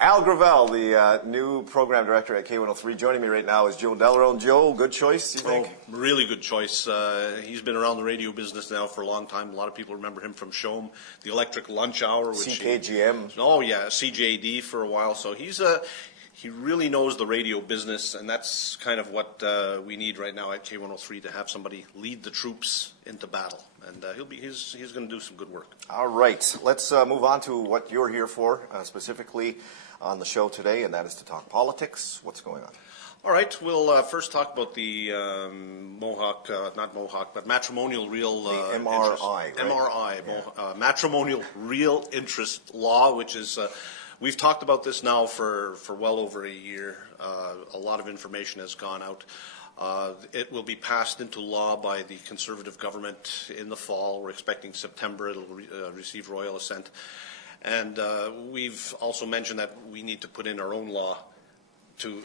Al Gravel, the new program director at K103, joining me right now is Joe Delaronde. Joe, good choice, you think? Oh, really good choice. He's been around the radio business now for a long time. A lot of people remember him from Shome, the Electric Lunch Hour. Which CKGM. Oh, yeah, CJD for a while. So he really knows the radio business, and that's kind of what we need right now at K103, to have somebody lead the troops into battle. And he's going to do some good work. All right, let's move on to what you're here for, specifically on the show today, and that is to talk politics. What's going on? All right, we'll first talk about the Matrimonial Real the MRI, interest, right? MRI, Matrimonial Real Interest Law, which is we've talked about this now for well over a year. A lot of information has gone out. It will be passed into law by the Conservative government in the fall. We're expecting September. It'll receive royal assent. And we've also mentioned that we need to put in our own law to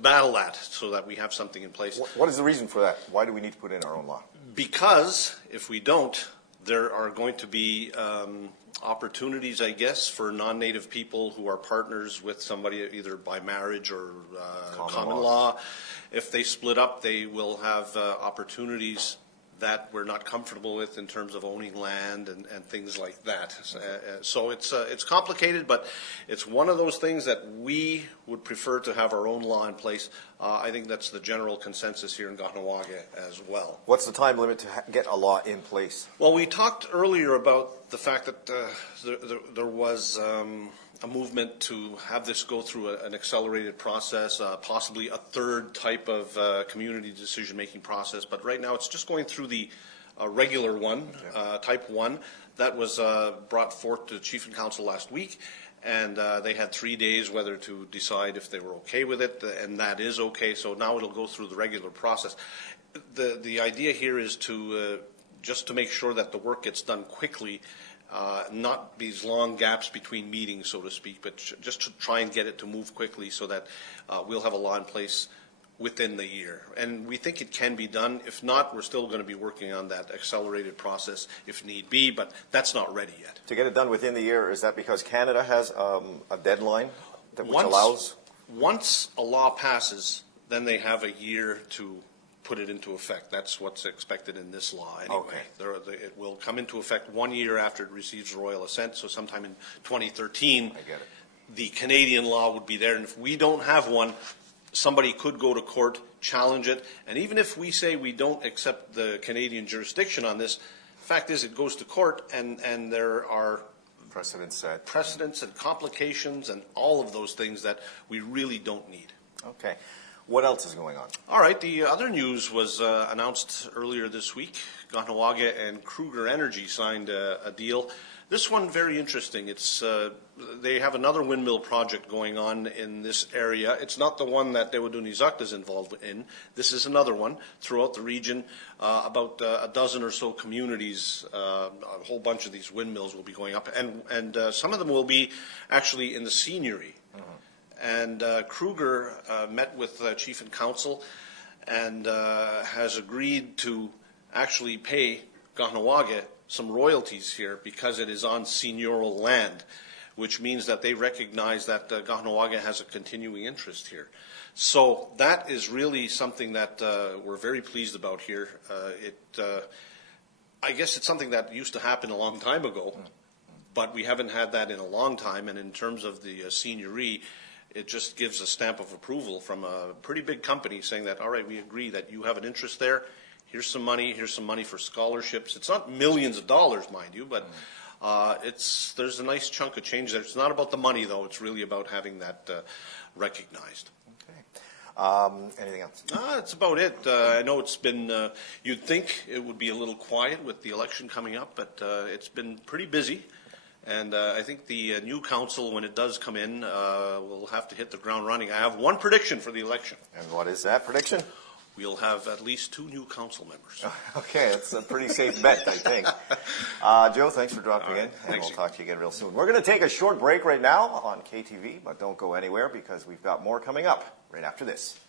battle that, so that we have something in place. What is the reason for that? Why do we need to put in our own law? Because if we don't, there are going to be opportunities, I guess, for non-native people who are partners with somebody either by marriage or common law. If they split up, they will have opportunities that we're not comfortable with in terms of owning land and things like that. So it's complicated, but it's one of those things that we would prefer to have our own law in place. I think that's the general consensus here in Kahnawake as well. What's the time limit to get a law in place? Well, we talked earlier about the fact that there was a movement to have this go through an accelerated process, possibly a third type of community decision-making process. But right now it's just going through the regular one, type 1. That was brought forth to the Chief and Council last week, and they had 3 days whether to decide if they were okay with it, and that is okay. So now it'll go through the regular process. The idea here is to just to make sure that the work gets done quickly. Not these long gaps between meetings, so to speak, but just to try and get it to move quickly so that we'll have a law in place within the year. And we think it can be done. If not, we're still going to be working on that accelerated process if need be, but that's not ready yet. To get it done within the year, is that because Canada has a deadline which allows? Once a law passes, then they have a year to put it into effect. That's what's expected in this law anyway. Okay. It will come into effect 1 year after it receives royal assent, so sometime in 2013. I get it. The Canadian law would be there, and if we don't have one, somebody could go to court, challenge it, and even if we say we don't accept the Canadian jurisdiction on this, the fact is it goes to court, and there are precedents and complications and all of those things that we really don't need. Okay. What else is going on? All right, the other news was announced earlier this week. Kahnawake and Kruger Energy signed a deal. This one very interesting. It's they have another windmill project going on in this area. It's not the one that Dewaduni is involved in. This is another one throughout the region. About a dozen or so communities, a whole bunch of these windmills will be going up, and some of them will be actually in the seigneury. And Kruger met with Chief and Council and has agreed to actually pay Kahnawake some royalties here because it is on seigneurial land, which means that they recognize that Kahnawake has a continuing interest here. So that is really something that we're very pleased about here. I guess it's something that used to happen a long time ago, but we haven't had that in a long time. And in terms of the seigneury, it just gives a stamp of approval from a pretty big company saying that, all right, we agree that you have an interest there. Here's some money for scholarships. It's not millions of dollars, mind you, but there's a nice chunk of change there. It's not about the money, though. It's really about having that recognized. Okay. Anything else? That's about it. I know it's been, you'd think it would be a little quiet with the election coming up, but it's been pretty busy. And I think the new council, when it does come in, will have to hit the ground running. I have one prediction for the election. And what is that prediction? We'll have at least 2 new council members. Okay, that's a pretty safe bet, I think. Joe, thanks for dropping in, and we'll talk to you again real soon. We're going to take a short break right now on KTV, but don't go anywhere because we've got more coming up right after this.